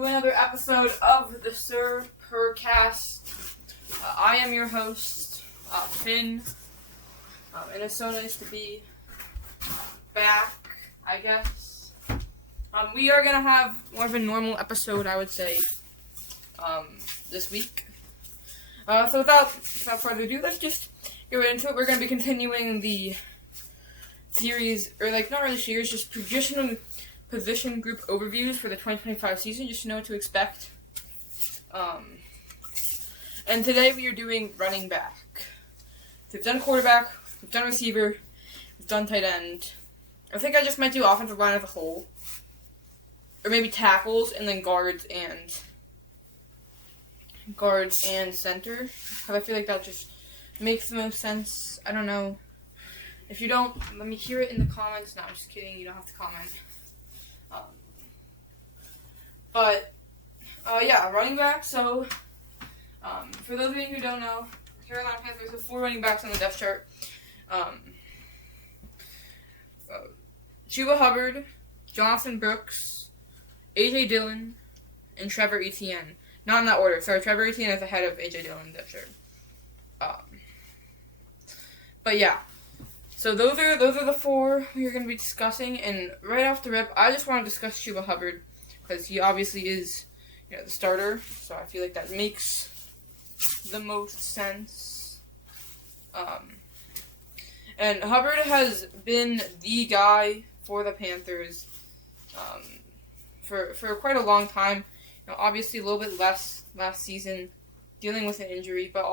to another episode of the Sir Purrcast. I am your host, Finn, and it's so nice to be back, I guess. We are going to have more of a normal episode, I would say, this week. So without further ado, let's just get right into it. We're going to be continuing the series, or not really series, just position group overviews for the 2025 season, just to know what to expect. And today we are doing running back. So we've done quarterback, we've done receiver, we've done tight end. I think I just might do offensive line as a whole. Or maybe tackles, and then guards and center. Because I feel like that just makes the most sense. I don't know. If you don't, let me hear it in the comments. No, I'm just kidding. You don't have to comment. Yeah, running back. So, for those of you who don't know, Carolina Panthers have 4 running backs on the depth chart. Chuba Hubbard, Jonathan Brooks, A.J. Dillon, and Trevor Etienne. Not in that order. Sorry, Trevor Etienne is ahead of A.J. Dillon in the depth chart. But yeah. So those are the 4 we're going to be discussing, and right off the rip, I just want to discuss Chuba Hubbard, because he obviously is, the starter, so I feel like that makes the most sense. And Hubbard has been the guy for the Panthers for quite a long time. Obviously a little bit less last season, dealing with an injury, but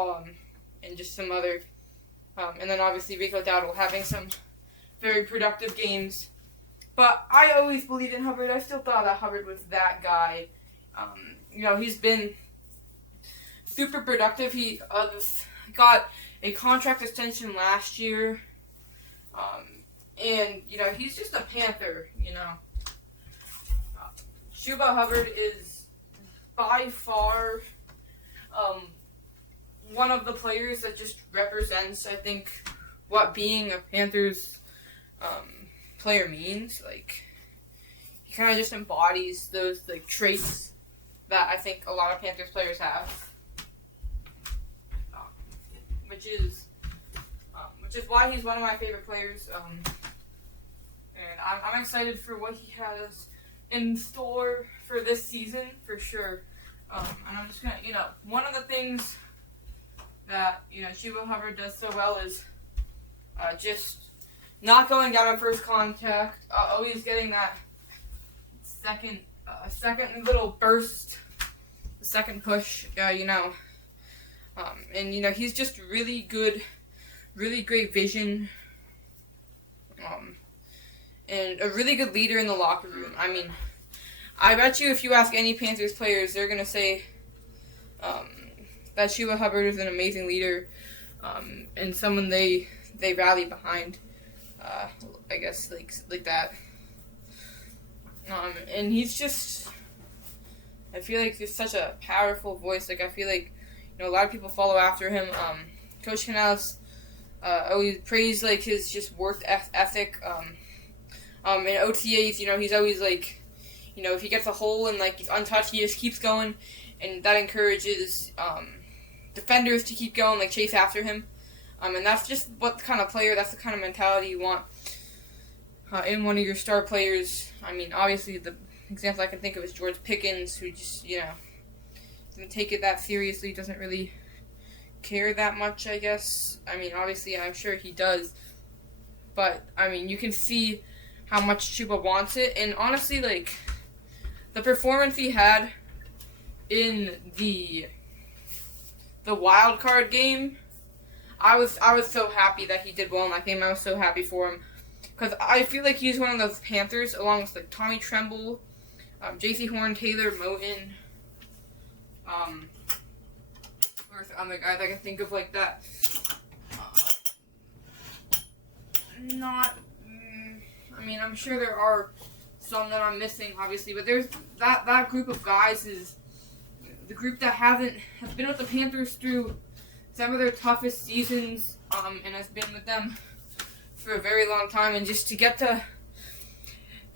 and just some other. And then obviously Rico Dowdle having some very productive games. But I always believed in Hubbard. I still thought that Hubbard was that guy. He's been super productive. He got a contract extension last year. And he's just a Panther, Chuba Hubbard is by far one of the players that just represents, I think, what being a Panthers player means. He kind of just embodies those traits that I think a lot of Panthers players have, which is why he's one of my favorite players. And I'm excited for what he has in store for this season for sure. And I'm just gonna, one of the things that, Chuba Hubbard does so well is just not going down on first contact, always getting that second little burst, the second push, and, he's just really good, really great vision, and a really good leader in the locker room. I mean, I bet you if you ask any Panthers players, they're going to say that Chuba Hubbard is an amazing leader, and someone they rally behind, I guess, like that. And he's just, I feel like he's such a powerful voice. I feel like, a lot of people follow after him. Coach Canales always praised, his just work ethic. In OTAs, he's always, if he gets a hole and, he's untouched, he just keeps going, and that encourages, defenders to keep going, chase after him. And that's just what kind of player, that's the kind of mentality you want in one of your star players. I mean, obviously, the example I can think of is George Pickens, who just, doesn't take it that seriously, doesn't really care that much, I guess. I mean, obviously, I'm sure he does. But, I mean, you can see how much Chuba wants it. And honestly, the performance he had in the wild card game, I was so happy that he did well in that game. I was so happy for him, because I feel like he's one of those Panthers, along with Tommy Tremble, J.C. Horn, Taylor Moton, where's the other guys I can think of like that? I'm sure there are some that I'm missing, obviously, but there's that group of guys is the group that have been with the Panthers through some of their toughest seasons, and has been with them for a very long time, and just to get to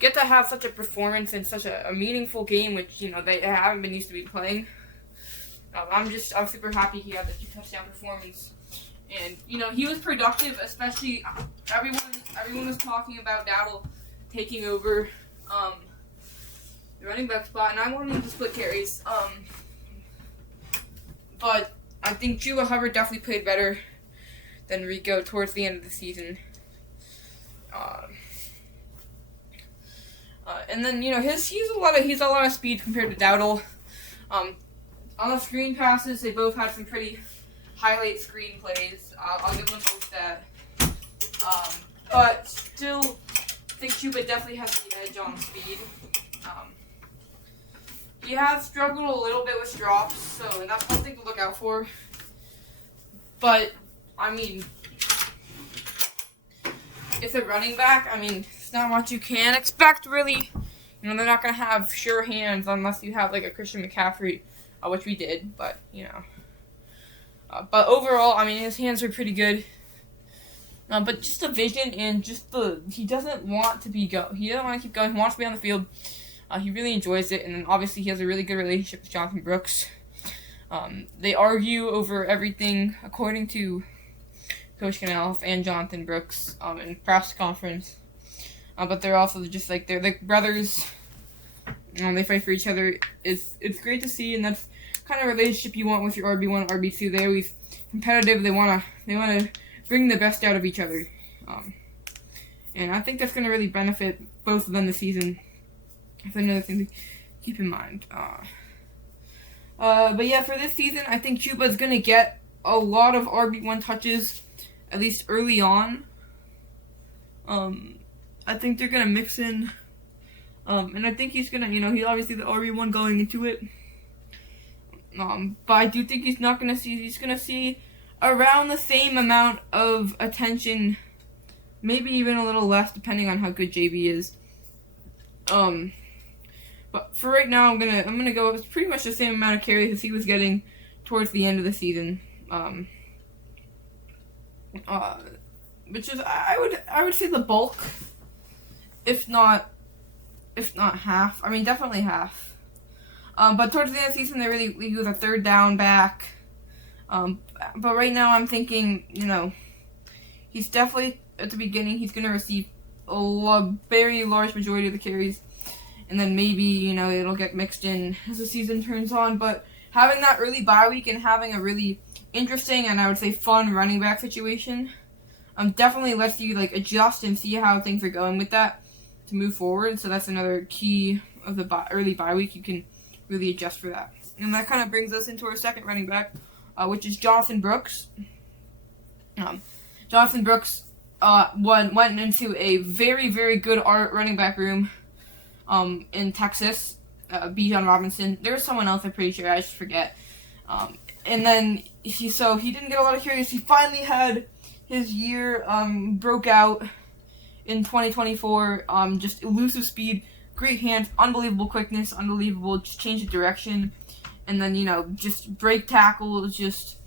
get to have such a performance in such a meaningful game, which, they haven't been used to be playing. I'm super happy he had the 2-touchdown performance. And, he was productive, especially everyone was talking about Dowdle taking over the running back spot, and I wanted him to split carries. But I think Chuba Hubbard definitely played better than Rico towards the end of the season. And then, he's a lot of speed compared to Dowdle. On the screen passes, they both had some pretty highlight screen plays. I'll give them both that. But still, I think Chuba definitely has the edge on speed. He has struggled a little bit with drops, so that's one thing to look out for. But, it's a running back. It's not what you can expect, really. They're not going to have sure hands unless you have, like, a Christian McCaffrey, which we did, but, but overall, his hands are pretty good. But just the vision and he doesn't want to he doesn't want to keep going. He wants to be on the field. He really enjoys it, and then obviously he has a really good relationship with Jonathan Brooks. They argue over everything, according to Coach Canales and Jonathan Brooks in press conference. But they're also they're like brothers. They fight for each other. It's great to see, and that's kind of relationship you want with your RB1, RB2. They always competitive. They wanna bring the best out of each other. And I think that's gonna really benefit both of them this season. That's another thing to keep in mind. But yeah, for this season, I think Chuba's gonna get a lot of RB1 touches, at least early on. I think they're gonna mix in, and I think he's gonna, he's obviously the RB1 going into it. But I do think he's gonna see around the same amount of attention, maybe even a little less, depending on how good JB is. But for right now, I'm gonna go with pretty much the same amount of carries as he was getting towards the end of the season. Which is I would say the bulk, if not half. Definitely half. But towards the end of the season, he was a third down back. But right now, I'm thinking, he's definitely at the beginning. He's gonna receive a very large majority of the carries. And then maybe, it'll get mixed in as the season turns on. But having that early bye week and having a really interesting and I would say fun running back situation definitely lets you adjust and see how things are going with that to move forward. So that's another key of the early bye week. You can really adjust for that. And that kind of brings us into our second running back, which is Jonathan Brooks. Jonathan Brooks went into a very, very good running back room in Texas, Bijan Robinson. There was someone else, I'm pretty sure, I just forget. And then, he didn't get a lot of carries. He finally had his year, broke out in 2024. Just elusive speed, great hands, unbelievable quickness, unbelievable, just change of direction. And then, just break tackles, just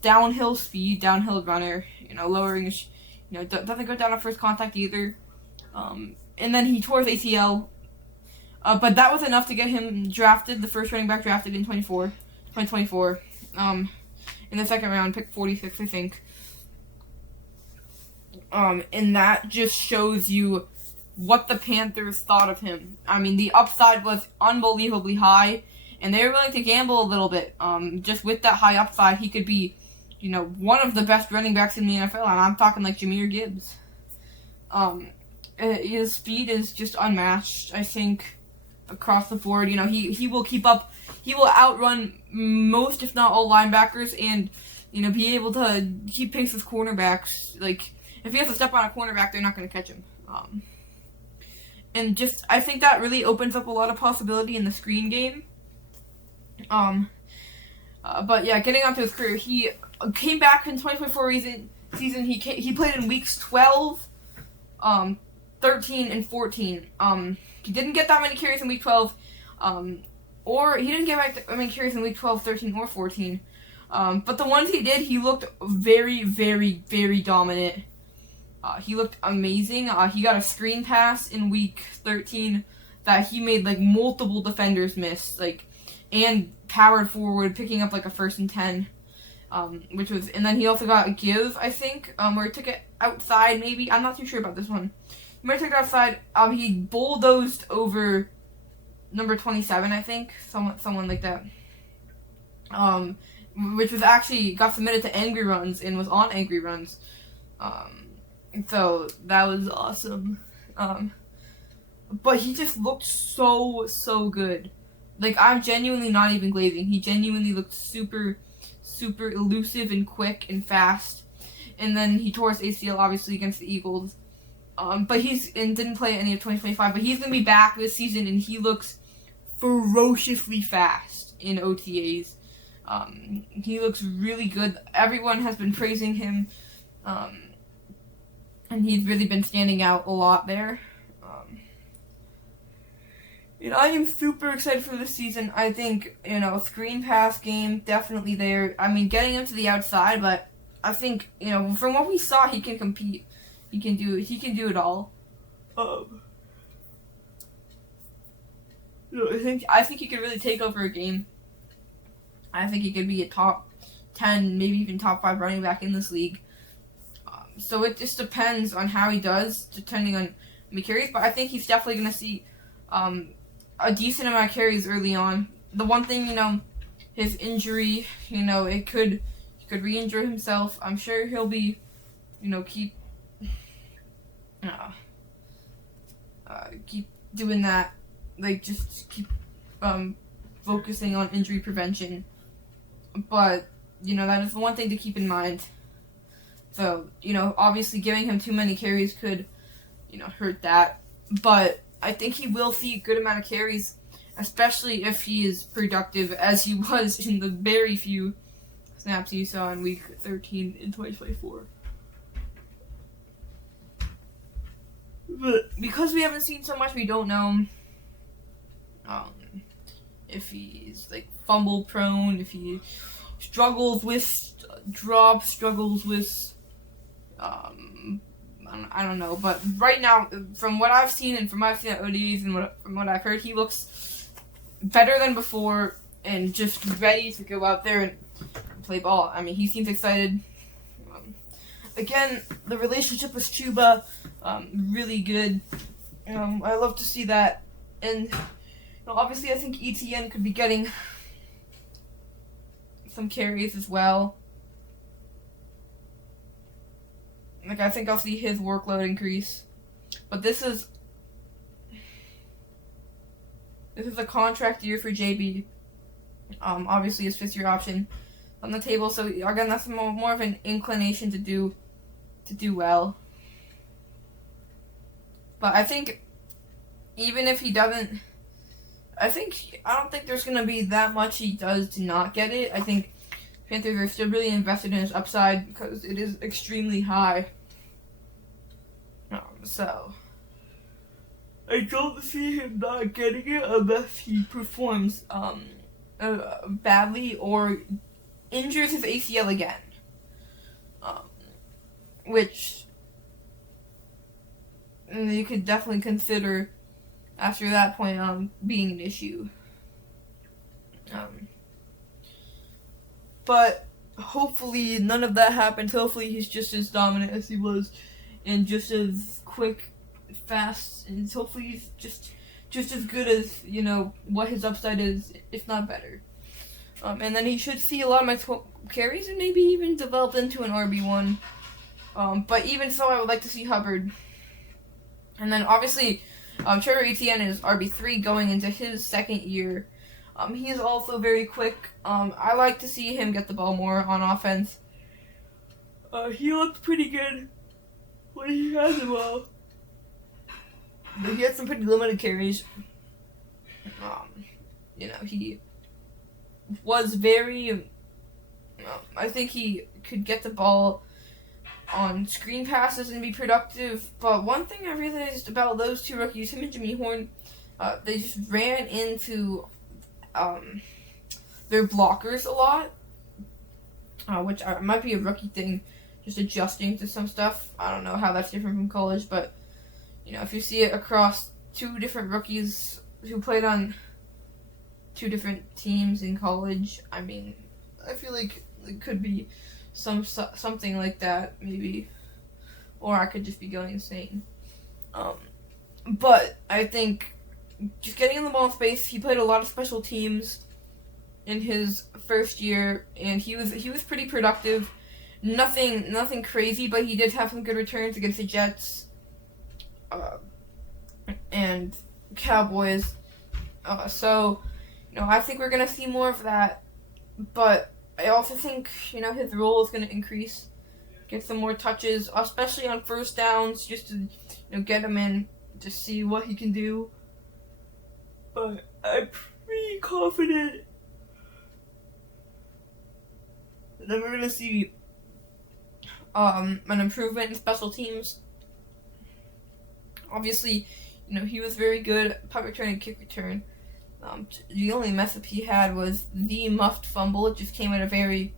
downhill speed, downhill runner, lowering his, doesn't go down on first contact either. And then he tore his ACL. But that was enough to get him drafted, the first running back drafted in 2024. In the second round, pick 46, I think. And that just shows you what the Panthers thought of him. The upside was unbelievably high, and they were willing to gamble a little bit. Just with that high upside, he could be, one of the best running backs in the NFL, and I'm talking like Jahmyr Gibbs. His speed is just unmatched, I think, across the board. He will keep up, he will outrun most, if not all, linebackers, and, be able to keep pace with cornerbacks. If he has to step on a cornerback, they're not going to catch him. And just, I think that really opens up a lot of possibility in the screen game. But yeah, getting onto his career, he came back in 2024 season. He played in weeks 12, 13, and 14. He didn't get that many carries in week 12, or he didn't get that many carries in week 12, 13, or 14. But the ones he did, he looked very, very, very dominant. He looked amazing. He got a screen pass in week 13 that he made like multiple defenders miss, like, and powered forward, picking up like a 1st and 10, which was, and then he also got a give, I think, where he took it outside. Maybe, I'm not too sure about this one. He might have took it outside. He bulldozed over number 27, I think, someone like that. Which was actually got submitted to Angry Runs and was on Angry Runs. So that was awesome. But he just looked so good. Like, I'm genuinely not even glazing. He genuinely looked super elusive and quick and fast. And then he tore his ACL, obviously, against the Eagles. But didn't play any of 2025. But he's going to be back this season, and he looks ferociously fast in OTAs. He looks really good. Everyone has been praising him. And he's really been standing out a lot there. I am super excited for this season. I think, screen pass game, definitely there. I mean, getting him to the outside, but I think, from what we saw, he can compete. He can do it all. I think he could really take over a game. I think he could be a top 10, maybe even top 5 running back in this league. So it just depends on how he does, depending on the carries. But I think he's definitely going to see a decent amount of carries early on. The one thing, his injury, he could re-injure himself. I'm sure he'll be, keep doing that. Like, just keep focusing on injury prevention. But, that is the one thing to keep in mind. So, obviously giving him too many carries could, hurt that. But I think he will see a good amount of carries, especially if he is productive as he was in the very few snaps you saw in week 13 in 2024. But because we haven't seen so much, we don't know if he's like fumble prone, if he struggles with drops, struggles with I don't know, but right now, from what I've seen and from what I've seen at ODs and from what I've heard, he looks better than before and just ready to go out there and play ball. I mean, he seems excited. Again, the relationship with Chuba, really good. I love to see that. And obviously, I think ETN could be getting some carries as well. Like, I think I'll see his workload increase. But this is a contract year for JB. Obviously his 5th year option on the table. So again, that's more of an inclination to do well. But I think even if he doesn't, I don't think there's gonna be that much he does to not get it. I think Panthers are still really invested in his upside because it is extremely high. So I don't see him not getting it unless he performs badly or injures his ACL again. Which you could definitely consider after that point being an issue. But hopefully none of that happens. Hopefully he's just as dominant as he was and just as quick, fast, and hopefully he's just as good as, what his upside is, if not better. And then he should see a lot of my carries and maybe even develop into an RB1. But even so, I would like to see Hubbard. And then obviously, Trevor Etienne is RB3 going into his 2nd year. He is also very quick. I like to see him get the ball more on offense. He looked pretty good when he had the ball. But he had some pretty limited carries. He was very... I think he could get the ball on screen passes and be productive. But one thing I realized about those two rookies, him and Jimmy Horn, they just ran into their blockers a lot, which might be a rookie thing just adjusting to some stuff. I don't know how that's different from college, but if you see it across two different rookies who played on two different teams in college, I feel like it could be something like that, maybe. Or I could just be going insane. But I think just getting in the ball in space, he played a lot of special teams in his first year, and he was pretty productive. Nothing crazy, but he did have some good returns against the Jets and Cowboys. So I think we're gonna see more of that. But I also think his role is gonna increase, get some more touches, especially on first downs, just to get him in to see what he can do. But I'm pretty confident that we're gonna see an improvement in special teams. Obviously, he was very good at punt return and kick return. The only mess up he had was the muffed fumble. It just came at a very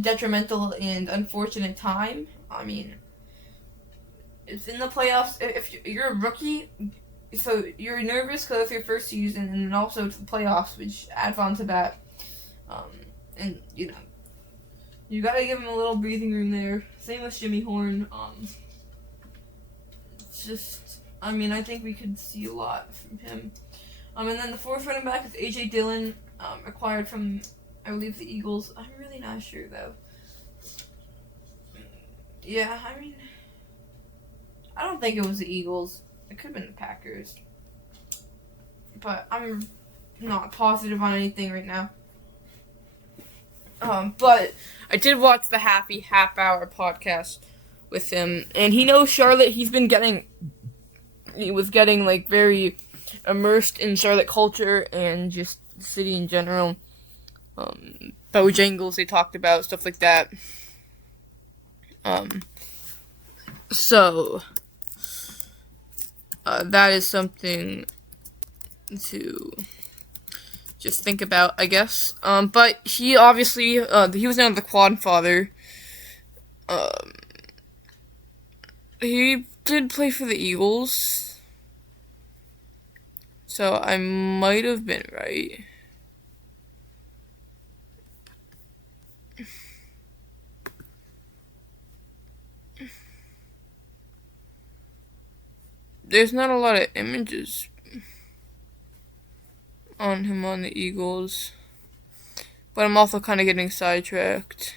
detrimental and unfortunate time. It's in the playoffs. If you're a rookie, so you're nervous because it's your first season, and then also it's the playoffs, which adds on to that. And you gotta give him a little breathing room there. Same with Jimmy Horn. It's just, I think we could see a lot from him. And then the fourth running back is A.J. Dillon, acquired from, I believe, the Eagles. I'm really not sure, though. Yeah, I don't think it was the Eagles. It could have been the Packers. But I'm not positive on anything right now. But I did watch the Happy Half Hour podcast with him, and he knows Charlotte. He was getting like very immersed in Charlotte culture and just the city in general. Bojangles they talked about, stuff like that. So that is something to just think about, I guess. But he obviously, he was now the quad father. He did play for the Eagles. So I might have been right. There's not a lot of images on him on the Eagles, but I'm also kind of getting sidetracked.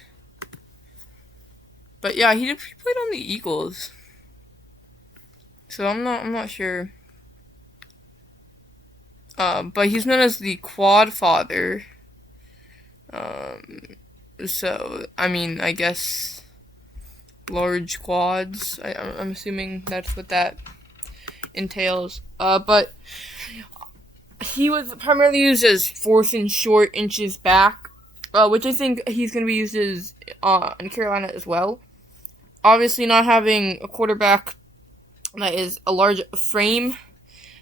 But yeah, he played on the Eagles, so I'm not sure. But he's known as the quad father. So I guess large quads. I'm assuming that's what that entails. But he was primarily used as fourth and short inches back, which I think he's going to be used as in Carolina as well. Obviously, not having a quarterback that is a large frame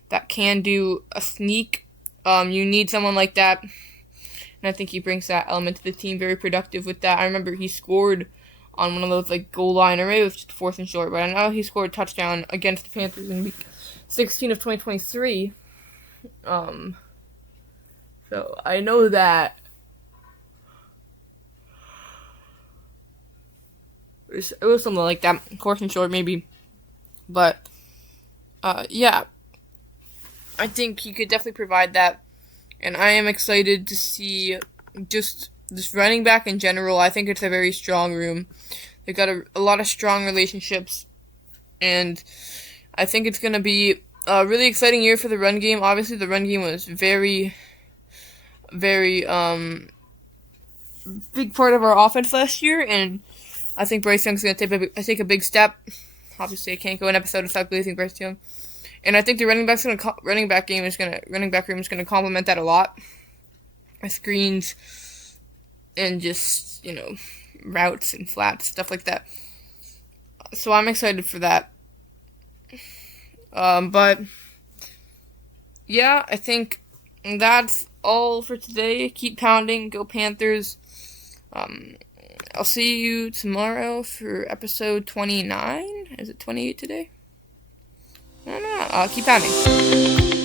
that can do a sneak, you need someone like that. And I think he brings that element to the team, very productive with that. I remember he scored on one of those goal line array with just fourth and short, but I know he scored a touchdown against the Panthers in week 16 of 2023. So I know that it was something like that, fourth and short maybe, but yeah, I think he could definitely provide that, and I am excited to see just this running back in general. I think it's a very strong room. They've got a lot of strong relationships, and I think it's going to be a really exciting year for the run game. Obviously, the run game was very, very big part of our offense last year, and I think Bryce Young's going to take a big step. Obviously, I can't go an episode without praising Bryce Young, and I think the running back room is going to complement that a lot. Screens and just routes and flats, stuff like that. So I'm excited for that. But yeah, I think that's all for today. Keep pounding, go Panthers. I'll see you tomorrow for episode 29. Is it 28 today? I don't know. Keep pounding.